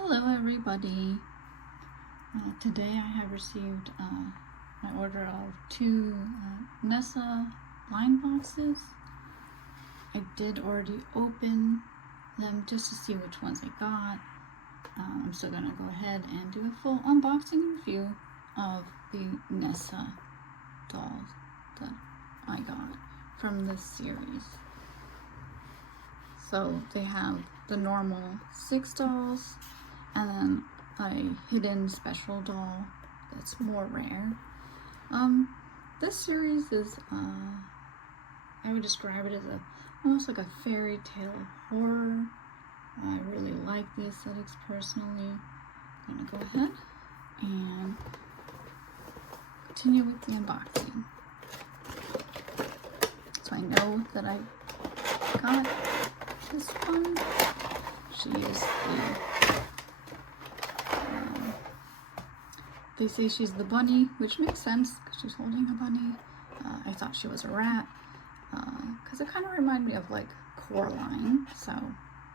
Hello everybody. Today I have received my order of two Nyssa blind boxes. I did already open them just to see which ones I got. I'm still going to go ahead and do a full unboxing review of the Nyssa dolls that I got from this series. So they have the normal 6 dolls and then a hidden special doll that's more rare. This series is, I would describe it as almost like a fairy tale horror. I really like the aesthetics personally. I'm gonna go ahead and continue with the unboxing. So I know that I got this one. She is they say she's the bunny, which makes sense because she's holding a bunny. I thought she was a rat because it kind of reminded me of like Coraline, so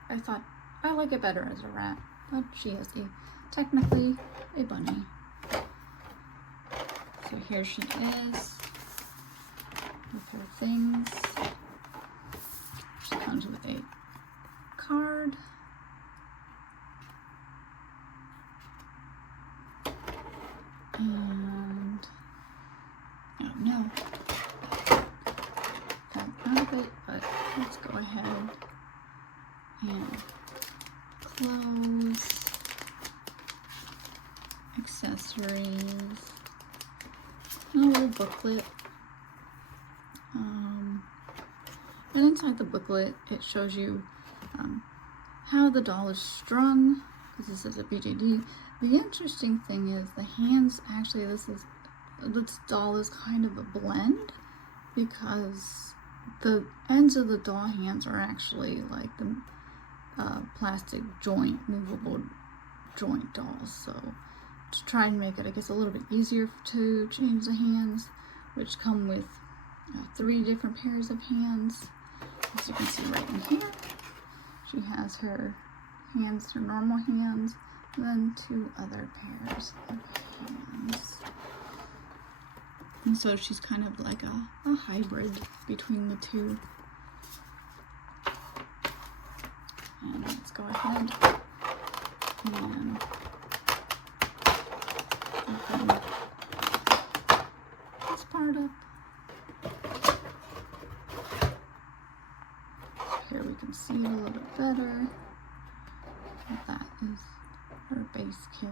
I thought I like it better as a rat, but she is technically a bunny. So here she is with her things. She comes with a card. And oh no, got out of it, but let's go ahead and clothes, accessories, and a little booklet. And inside the booklet it shows you how the doll is strung, because this is a BJD. The interesting thing is the hands, actually this doll is kind of a blend, because the ends of the doll hands are actually like the plastic joint, movable joint dolls. So to try and make it, I guess, a little bit easier to change the hands, which come with 3 different pairs of hands. As you can see right in here, she has her hands, her normal hands, and then 2 other pairs of hands. And so she's kind of like a hybrid between the 2. And let's go ahead and open this part up. Here we can see it a little bit better. That is her base kit.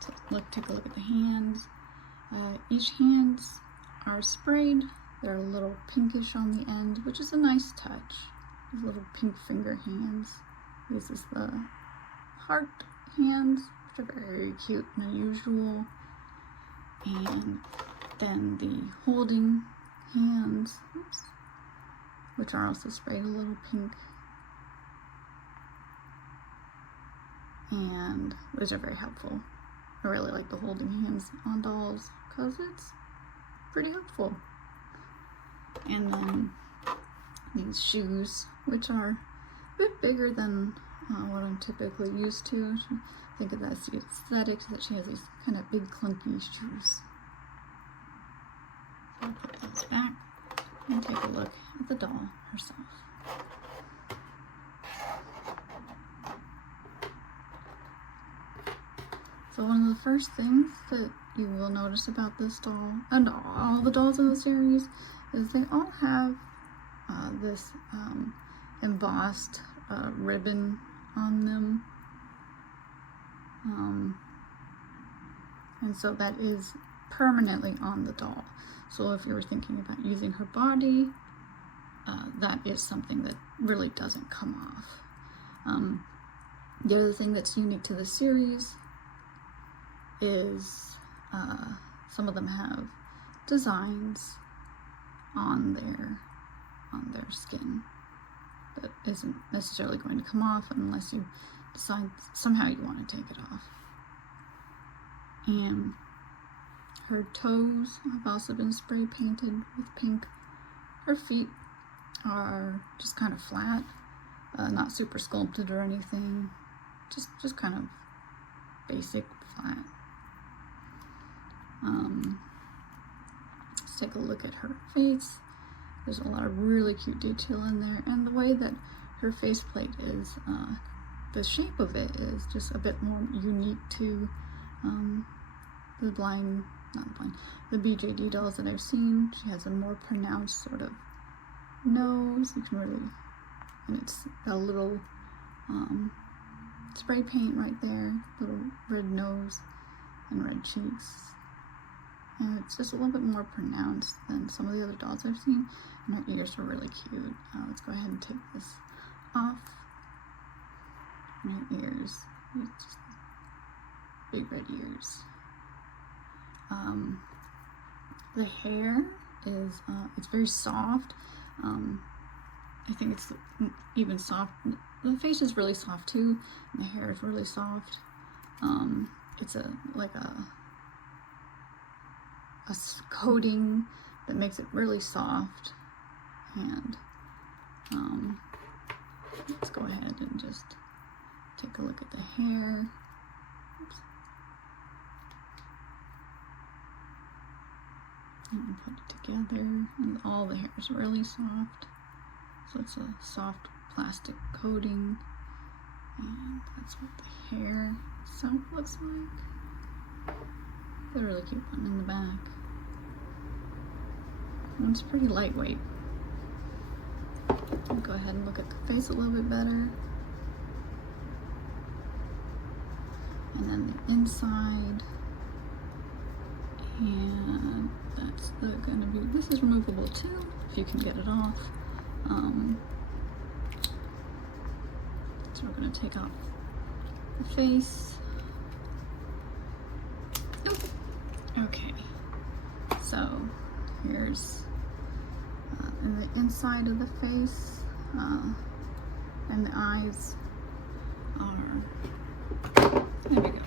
So take a look at the hands. Each hands are sprayed. They're a little pinkish on the end, which is a nice touch. These little pink finger hands. This is the heart hands, which are very cute and unusual. And then the holding hands, which are also sprayed a little pink. And those are very helpful. I really like the holding hands on dolls because it's pretty helpful. And then these shoes, which are a bit bigger than what I'm typically used to. Think of that as the aesthetics, that she has these kind of big clunky shoes. So I'll put those back and take a look at the doll herself. So one of the first things that you will notice about this doll, and all the dolls in the series, is they all have this embossed ribbon on them. And so that is permanently on the doll. So if you were thinking about using her body, that is something that really doesn't come off. The other thing that's unique to the series is some of them have designs on their skin that isn't necessarily going to come off unless you decide somehow you want to take it off. And her toes have also been spray painted with pink. Her feet are just kind of flat, not super sculpted or anything. just kind of basic, flat. Let's take a look at her face. There's a lot of really cute detail in there, and the way that her faceplate is, the shape of it is just a bit more unique to the BJD dolls that I've seen. She has a more pronounced sort of nose. You can really, and it's a little spray paint right there, little red nose and red cheeks. And it's just a little bit more pronounced than some of the other dolls I've seen. And her ears are really cute. Let's go ahead and take this off. And her ears, it's just big red ears. The hair is, it's very soft. I think it's even soft. The face is really soft too, and the hair is really soft. It's like a coating that makes it really soft. And let's go ahead and just take a look at the hair. Oops. And put it together, and all the hair is really soft. So it's a soft plastic coating, and that's what the hair itself looks like. It's a really cute one in the back. And it's pretty lightweight. I'll go ahead and look at the face a little bit better. And then the inside. And that's gonna be, this is removable too, if you can get it off. So we're gonna take off the face. Oop. Okay, so here's in the inside of the face, and the eyes are, there we go.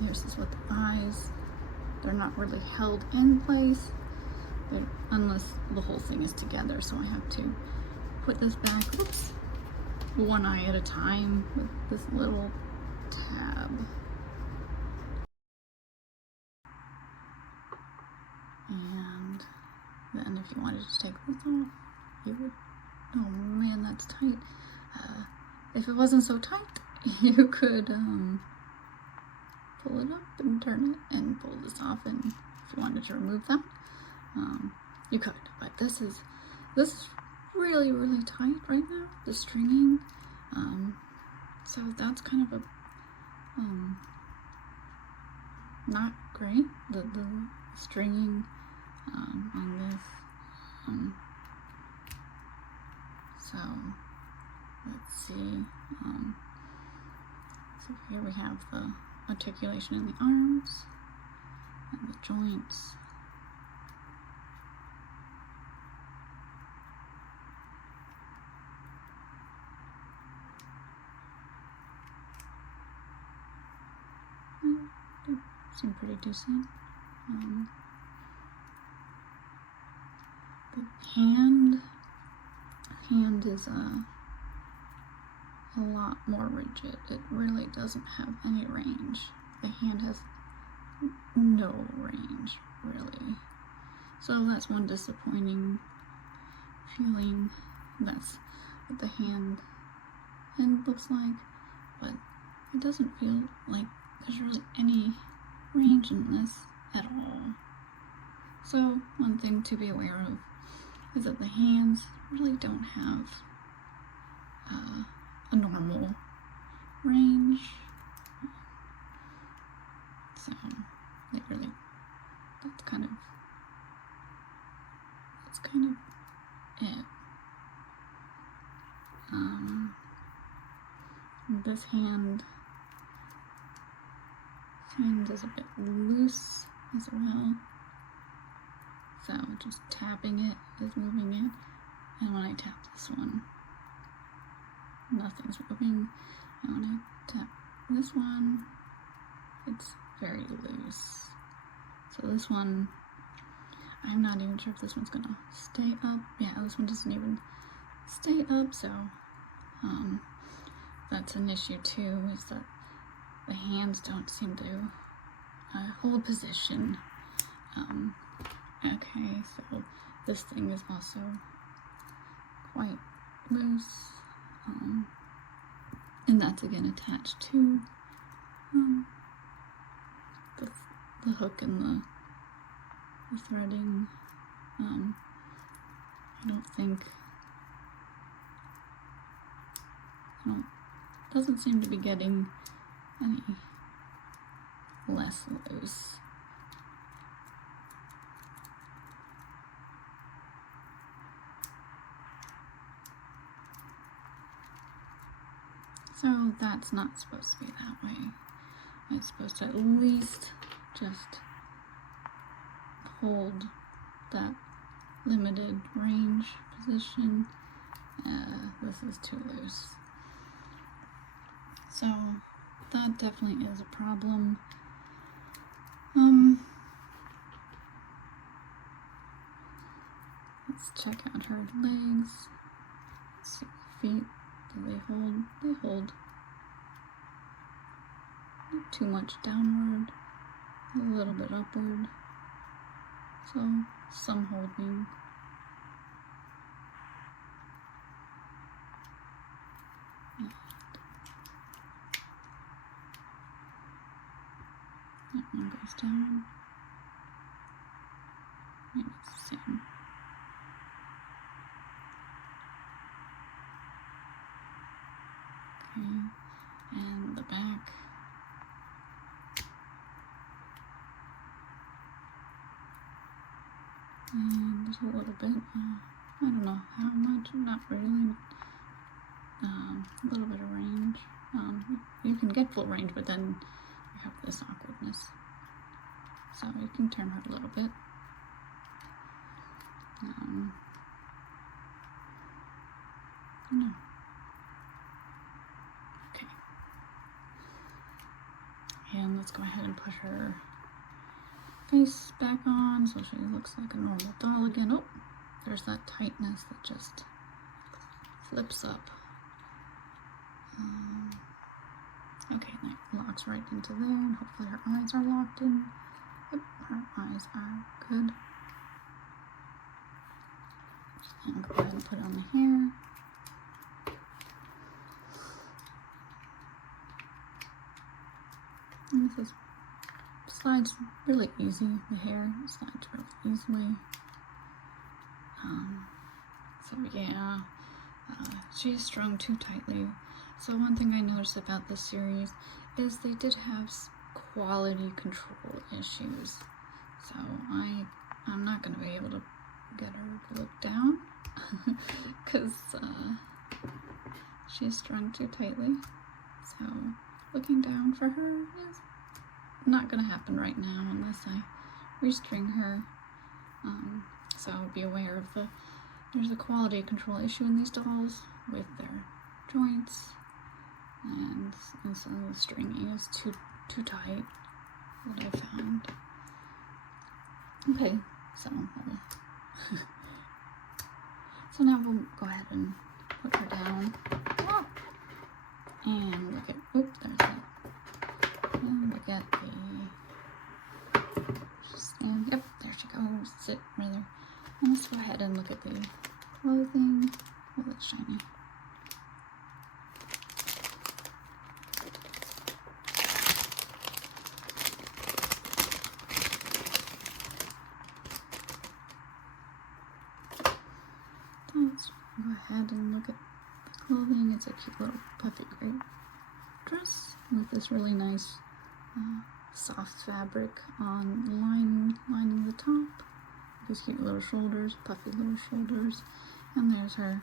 Here's what the eyes, they're not really held in place unless the whole thing is together, so I have to put this back, oops, one eye at a time with this little tab. And then if you wanted to take this off, you would, oh man, that's tight. If it wasn't so tight, you could pull it up and turn it and pull this off, and if you wanted to remove that, you could, but this is really, really tight right now, the stringing, so that's kind of a not great, the stringing on this, so let's see, so here we have the articulation in the arms and the joints. They seem pretty decent. The hand is a lot more rigid. It really doesn't have any range. The hand has no range, really. So that's one disappointing feeling. That's what the hand looks like, but it doesn't feel like there's really any range in this at all. So one thing to be aware of is that the hands really don't have a normal range. So they really, that's kind of it. This hand is a bit loose as well. So just tapping it is moving it, and when I tap this one, nothing's moving, and when I tap this one, it's very loose. So this one, I'm not even sure if this one's gonna stay up. Yeah, this one doesn't even stay up, so that's an issue too, is that the hands don't seem to hold position. Okay, so this thing is also quite loose, and that's again attached to the hook and the threading. I don't think, doesn't seem to be getting any less loose. So that's not supposed to be that way. It's supposed to at least just hold that limited range position. This is too loose. So that definitely is a problem. Let's check out her legs. Let's see, feet. Do they hold? They hold. Not too much downward, a little bit upward. So some holding. That one goes down. Maybe it's the same. Okay, and the back. And just a little bit, I don't know how much, not really, a little bit of range. You can get full range, but then you have this awkwardness. So you can turn her a little bit. No. Okay. And let's go ahead and put her face back on so she looks like a normal doll again. Oh, there's that tightness that just flips up. Okay, that locks right into there, and hopefully her eyes are locked in. Yep, her eyes are good. And go ahead and put on the hair. And this slides really easy. The hair slides really easily. So yeah, she's strung too tightly. So one thing I noticed about this series is they did have quality control issues. So I'm not going to be able to get her to look down because she's strung too tightly. So looking down for her is not going to happen right now unless I restring her. So be aware of there's a quality control issue in these dolls with their joints, and so the stringing is too tight, what I found. Okay, so so now we'll go ahead and put her down. And look at, oops, there's that. And look at the stand. Yep, there she goes. Sit rather. And let's go ahead and look at the clothing. Oh, that's shiny. So let's go ahead and look at the clothing. It's a cute little puffy gray dress with this really nice soft fabric lining the top. These cute little shoulders, puffy little shoulders, and there's her,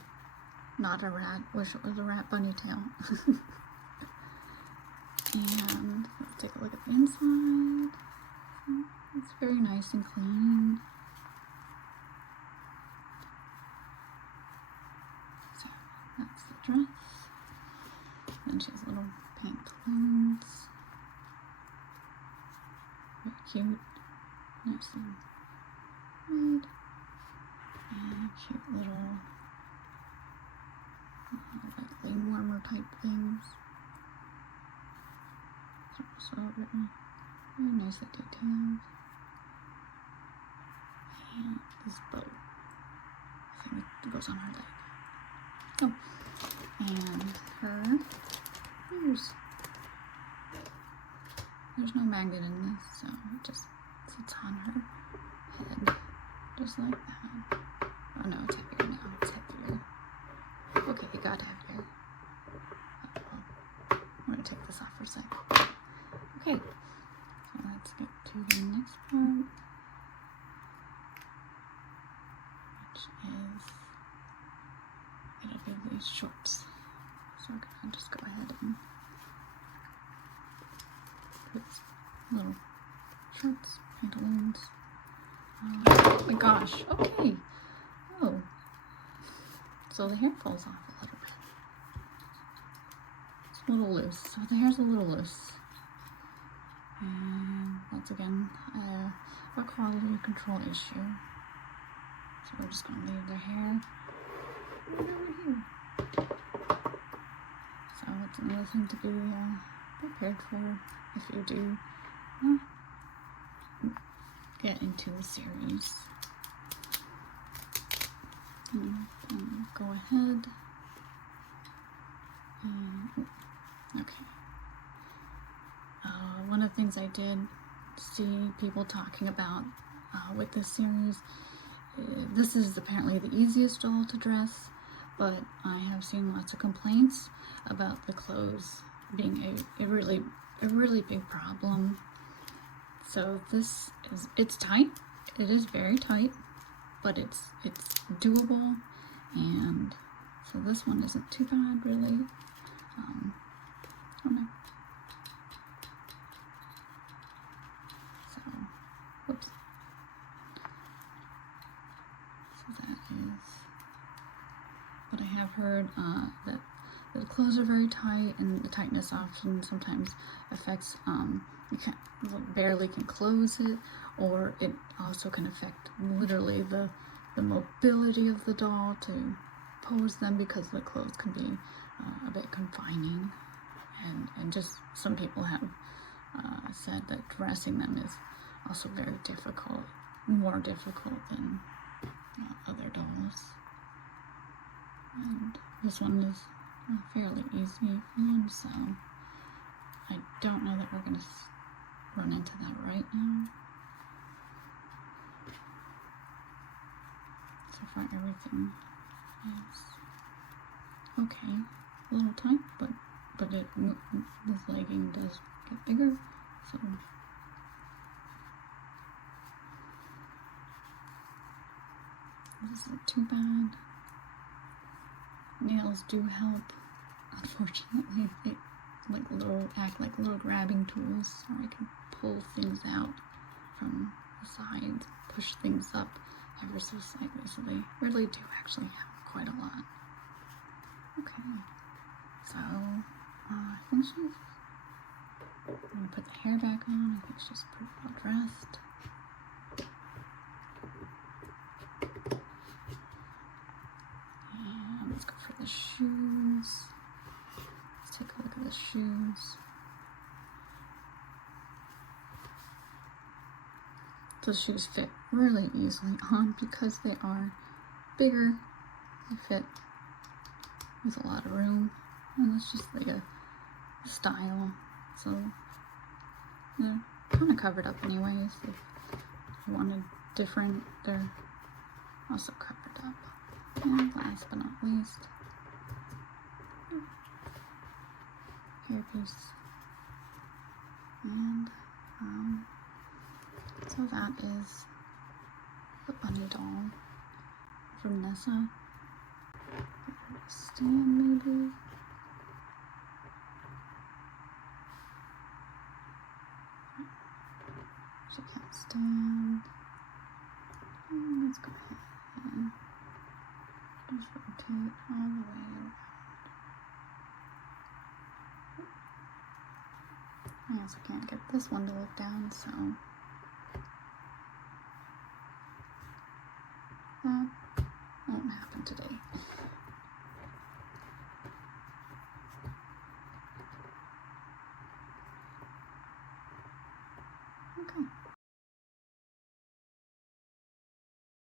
not a rat, wish it was a rat bunny tail. And let's take a look at the inside. It's very nice and clean. So that's the dress. Then she has little pantaloons. Very cute. Nice and red. And cute little lightly warm armor type things. It's also very nicely detailed. And this bow. I think it goes on her leg. Oh, and her ears. There's no magnet in this, so it just sits on her head, just like that. Oh no, it's heavier now. It's heavier. Okay, it got heavier. I'm gonna take this off for a sec. Okay, so let's get to the next part, which is it'll be these shorts. So we're gonna just go ahead and put little shorts, pantaloons. Oh my gosh, okay. Oh, so the hair falls off a little bit. It's a little loose, so the hair's a little loose. And once again, a quality control issue. So we're just gonna leave the hair right over here. So it's another thing to be prepared for if you do get into the series. Go ahead and, okay. One of the things I did see people talking about with this series, this is apparently the easiest doll to dress, but I have seen lots of complaints about the clothes being a really big problem. So this is, it's tight, it is very tight, but it's doable, and so this one isn't too bad really. Oh no. So, whoops. So that is what I have heard, that the clothes are very tight, and the tightness often sometimes affects, you barely can close it, or it also can affect literally the mobility of the doll to pose them, because the clothes can be a bit confining, and just some people have said that dressing them is also very difficult, more difficult than other dolls. And this one is fairly easy for him, so I don't know that we're going to run into that right now. So far everything is okay. A little tight, but this legging does get bigger, so this isn't too bad. Nails do help. Unfortunately, they act like little grabbing tools, so I can pull things out from the sides, push things up ever so slightly, so they really do actually have quite a lot. Okay, so I think she's, I'm gonna put the hair back on. I think she's pretty well dressed. And let's go for the shoes. Let's take a look at the shoes. The shoes fit really easily on because they are bigger. They fit with a lot of room, and it's just like a style. So they're kind of covered up anyways. If you wanted different, they're also covered up. And last but not least, hairpiece. And so that is the bunny doll from Nyssa. Stand maybe. She can't stand. And let's go ahead and just rotate all the way around. I also can't get this one to look down, so that won't happen today. Okay.